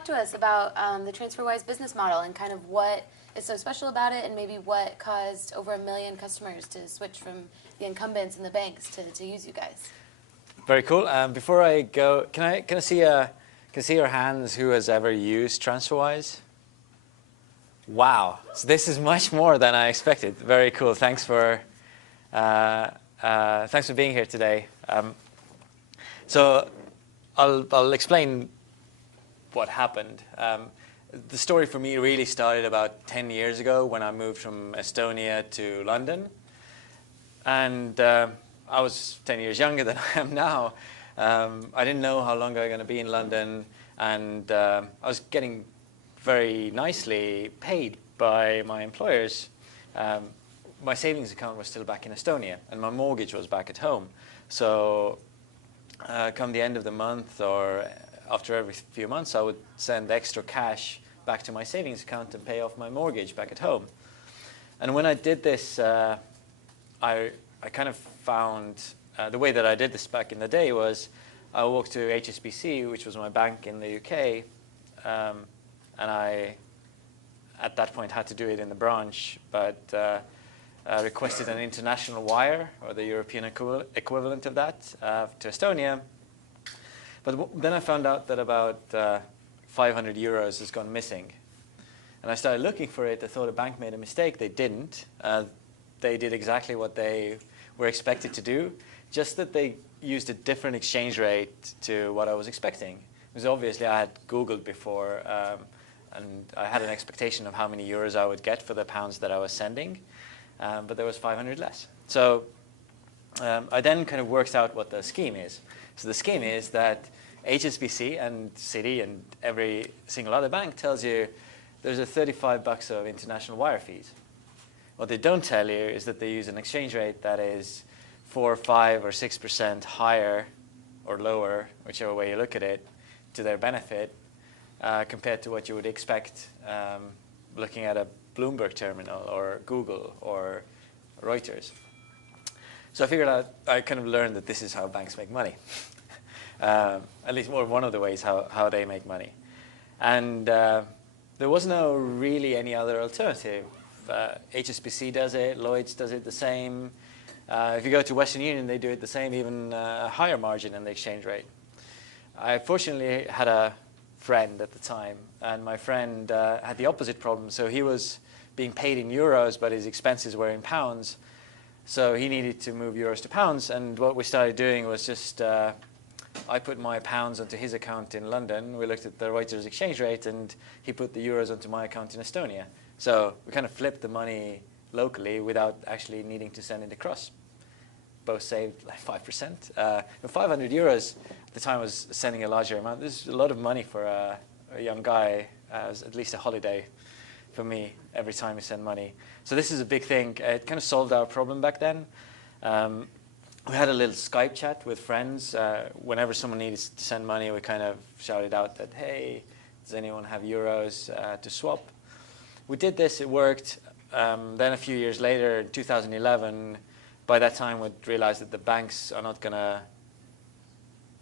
talk to us about the TransferWise business model and kind of what is so special about it, and maybe what caused over 1 million customers to switch from the incumbents and the banks to use you guys? Very cool. Before I go, can I see your hands who has ever used TransferWise? Wow, so this is much more than I expected. Very cool. Thanks for being here today. So I'll explain what happened. The story for me really started about 10 years ago when I moved from Estonia to London. And I was 10 years younger than I am now. I didn't know how long I was going to be in London. And I was getting very nicely paid by my employers. My savings account was still back in Estonia, and my mortgage was back at home. So come the end of the month or after every few months, I would send extra cash back to my savings account and pay off my mortgage back at home. And when I did this, I kind of found the way that I did this back in the day was I walked to HSBC, which was my bank in the UK, and I, at that point, had to do it in the branch, but requested an international wire, or the European equivalent of that, to Estonia. But then I found out that about 500 euros has gone missing. And I started looking for it. I thought a bank made a mistake. They didn't. They did exactly what they were expected to do, just that they used a different exchange rate to what I was expecting. Because obviously I had Googled before, and I had an expectation of how many euros I would get for the pounds that I was sending, but there was 500 less. So I then kind of worked out what the scheme is. So the scheme is that HSBC and Citi and every single other bank tells you there's a $35 of international wire fees. What they don't tell you is that they use an exchange rate that is 4, 5, or 6% higher or lower, whichever way you look at it, to their benefit compared to what you would expect looking at a Bloomberg terminal or Google or Reuters. So I figured out, I kind of learned that this is how banks make money. At least one of the ways how they make money. And there was no really any other alternative. HSBC does it, Lloyds does it the same. If you go to Western Union, they do it the same, even a higher margin in the exchange rate. I fortunately had a friend at the time, and my friend had the opposite problem. So he was being paid in euros, but his expenses were in pounds. So he needed to move euros to pounds, and what we started doing was just I put my pounds onto his account in London. We looked at the Reuters exchange rate, and he put the euros onto my account in Estonia. So we kind of flipped the money locally without actually needing to send it across. Both saved like 5%. But 500 euros at the time was sending a larger amount. This is a lot of money for a young guy. It was at least a holiday for me every time we send money. So this is a big thing. It kind of solved our problem back then. We had a little Skype chat with friends. Whenever someone needed to send money, we kind of shouted out that, hey, does anyone have euros to swap? We did this, it worked. Then a few years later, in 2011, by that time we'd realized that the banks are not going to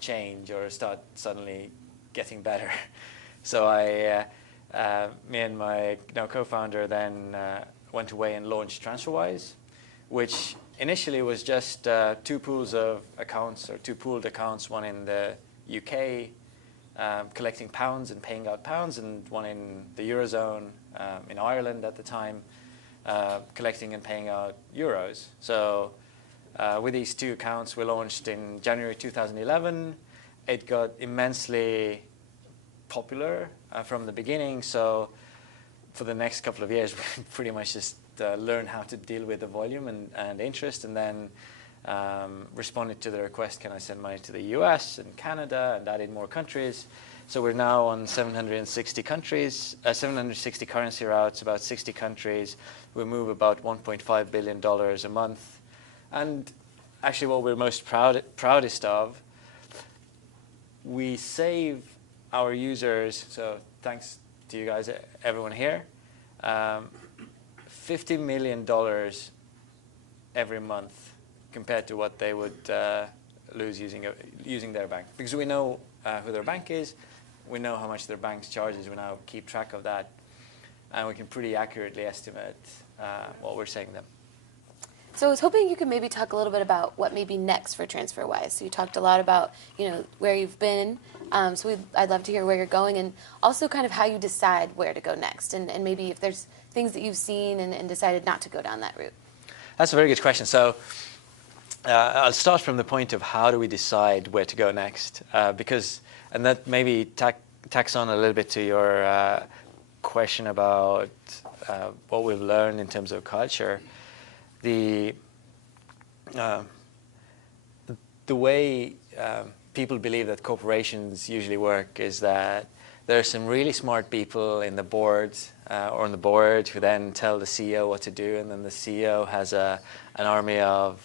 change or start suddenly getting better. So me and my co-founder then went away and launched TransferWise, which initially was just two pools of accounts, or two pooled accounts, one in the UK collecting pounds and paying out pounds, and one in the Eurozone in Ireland at the time collecting and paying out euros. So with these two accounts, we launched in January 2011. It got immensely popular from the beginning. So for the next couple of years, we pretty much just learned how to deal with the volume and interest, and then responded to the request, can I send money to the US and Canada, and added more countries. So we're now on 760 countries, 760 currency routes, about 60 countries. We move about $1.5 billion a month. And actually what we're most proudest of, we save our users, so thanks to you guys, everyone here, $50 million every month compared to what they would lose using their bank. Because we know who their bank is, we know how much their banks charges. We now keep track of that, and we can pretty accurately estimate what we're saving them. So I was hoping you could maybe talk a little bit about what may be next for TransferWise. So you talked a lot about, where you've been. I'd love to hear where you're going, and also kind of how you decide where to go next, and maybe if there's things that you've seen and decided not to go down that route. That's a very good question. So I'll start from the point of how do we decide where to go next, and that maybe tacks on a little bit to your question about what we've learned in terms of culture. The way people believe that corporations usually work is that there are some really smart people in the board or on the board who then tell the CEO what to do, and then the CEO has an army of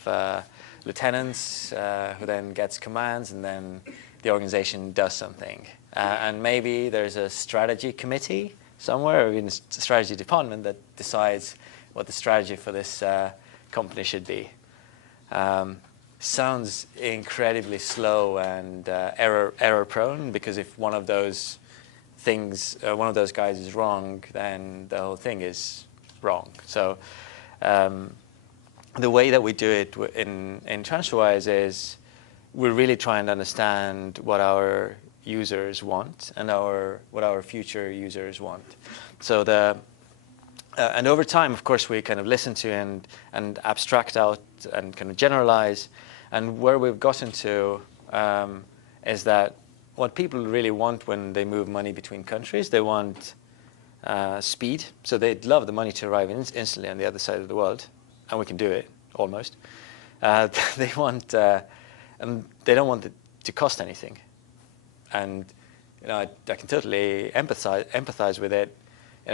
lieutenants who then gets commands, and then the organization does something. And maybe there's a strategy committee somewhere, or even a strategy department that decides what the strategy for this company should be. Sounds incredibly slow and error prone, because if one of those things, one of those guys is wrong, then the whole thing is wrong. So the way that we do it in TransferWise is we're really trying to understand what our users want and what our future users want. So and over time, of course, we kind of listen to and abstract out and kind of generalize. And where we've gotten to is that what people really want when they move money between countries, they want speed. So they'd love the money to arrive instantly on the other side of the world, and we can do it almost. They want, and they don't want it to cost anything. And I can totally empathize with it.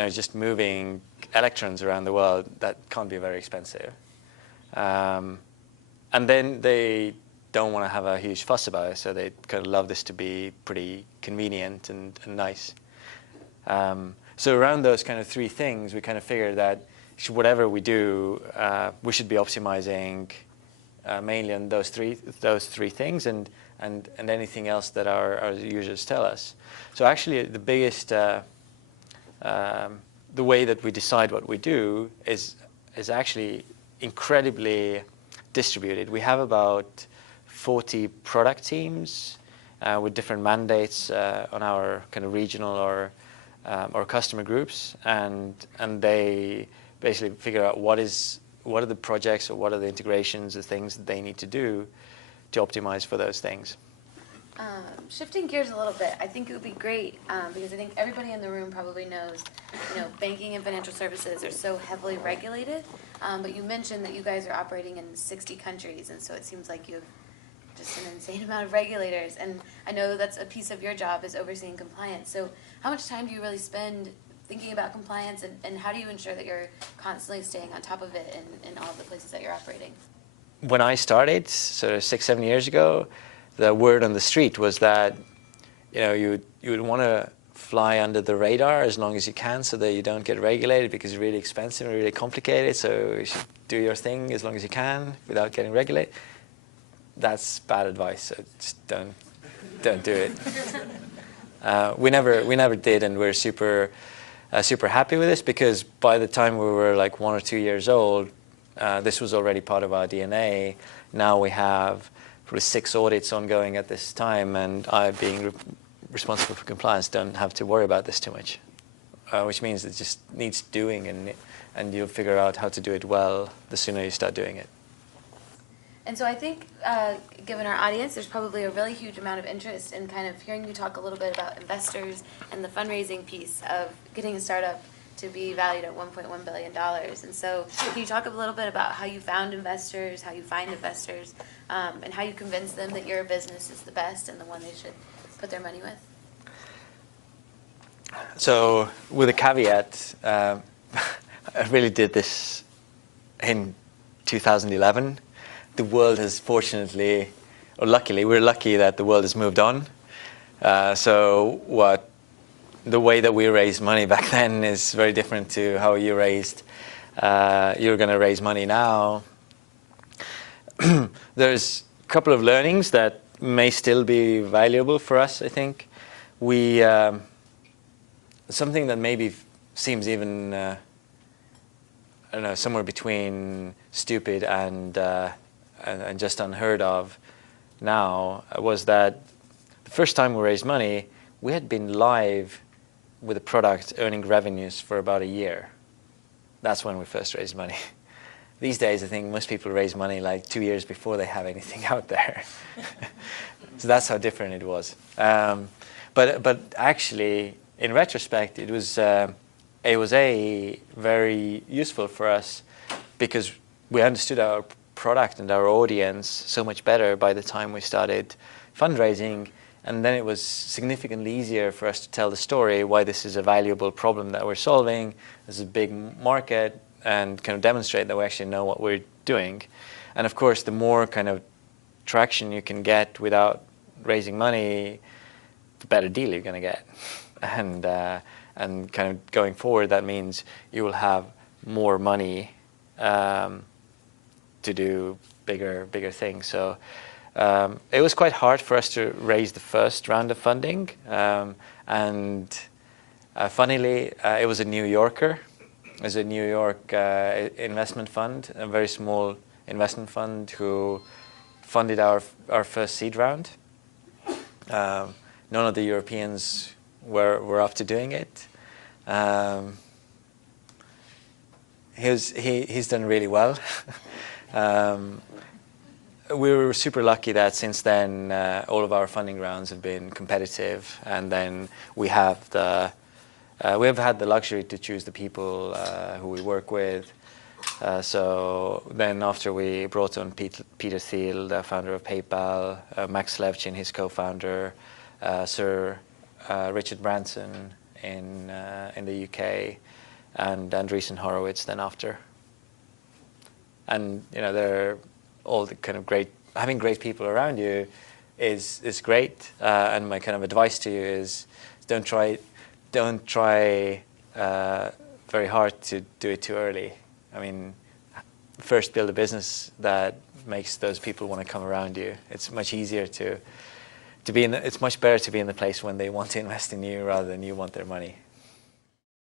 Just moving electrons around the world, that can't be very expensive. And then they don't want to have a huge fuss about it, so they kind of love this to be pretty convenient and nice. So around those kind of three things, we kind of figured that whatever we do, we should be optimizing mainly on those three things, and anything else that our users tell us. So actually, the biggest the way that we decide what we do is actually incredibly distributed. We have about 40 product teams with different mandates on our kind of regional or customer groups, and they basically figure out what are the projects or what are the integrations, the things that they need to do to optimize for those things. Shifting gears a little bit, I think it would be great because I think everybody in the room probably knows, banking and financial services are so heavily regulated. But you mentioned that you guys are operating in 60 countries, and so it seems like you have just an insane amount of regulators. And I know that's a piece of your job is overseeing compliance. So how much time do you really spend thinking about compliance, and how do you ensure that you're constantly staying on top of it in all of the places that you're operating? When I started, sort of 6-7 years ago, the word on the street was that you would want to fly under the radar as long as you can, so that you don't get regulated, because it's really expensive and really complicated. So you should do your thing as long as you can without getting regulated. That's bad advice. So just don't do it. We never did, and we're super happy with this, because by the time we were like 1 or 2 years old, this was already part of our DNA. Now we have probably 6 audits ongoing at this time, and I, being responsible for compliance, don't have to worry about this too much, which means it just needs doing, and you'll figure out how to do it well the sooner you start doing it. And so I think, given our audience, there's probably a really huge amount of interest in kind of hearing you talk a little bit about investors and the fundraising piece of getting a startup to be valued at $1.1 billion. And so can you talk a little bit about how you found investors, how you find investors, and how you convince them that your business is the best and the one they should put their money with? So with a caveat, I really did this in 2011. The world has fortunately, or luckily, we're lucky that the world has moved on. So the way that we raised money back then is very different to how you're going to raise money now. There's a couple of learnings that may still be valuable for us, I think. we something that maybe seems even I don't know, somewhere between stupid and just unheard of now was that the first time we raised money, we had been live with a product earning revenues for about a year. That's when we first raised money. These days, I think most people raise money like 2 years before they have anything out there. So that's how different it was. But actually, in retrospect, it was very useful for us because we understood our product and our audience so much better by the time we started fundraising. And then it was significantly easier for us to tell the story why this is a valuable problem that we're solving. There's a big market, and kind of demonstrate that we actually know what we're doing. And of course, the more kind of traction you can get without raising money, the better deal you're going to get. And kind of going forward, that means you will have more money to do bigger things. So it was quite hard for us to raise the first round of funding. And funnily, it was a New Yorker. It was a New York investment fund, a very small investment fund who funded our first seed round. None of the Europeans were up to doing it. He's done really well. We were super lucky that since then all of our funding rounds have been competitive, and then we have had the luxury to choose the people who we work with. So then after we brought on Peter Thiel, the founder of PayPal, Max Levchin, his co-founder, Sir Richard Branson in the UK, and Andreessen Horowitz then after. And they're all the kind of having great people around you is great. And my kind of advice to you is don't try very hard to do it too early. I mean, first build a business that makes those people want to come around you. It's much easier to be it's much better to be in the place when they want to invest in you rather than you want their money.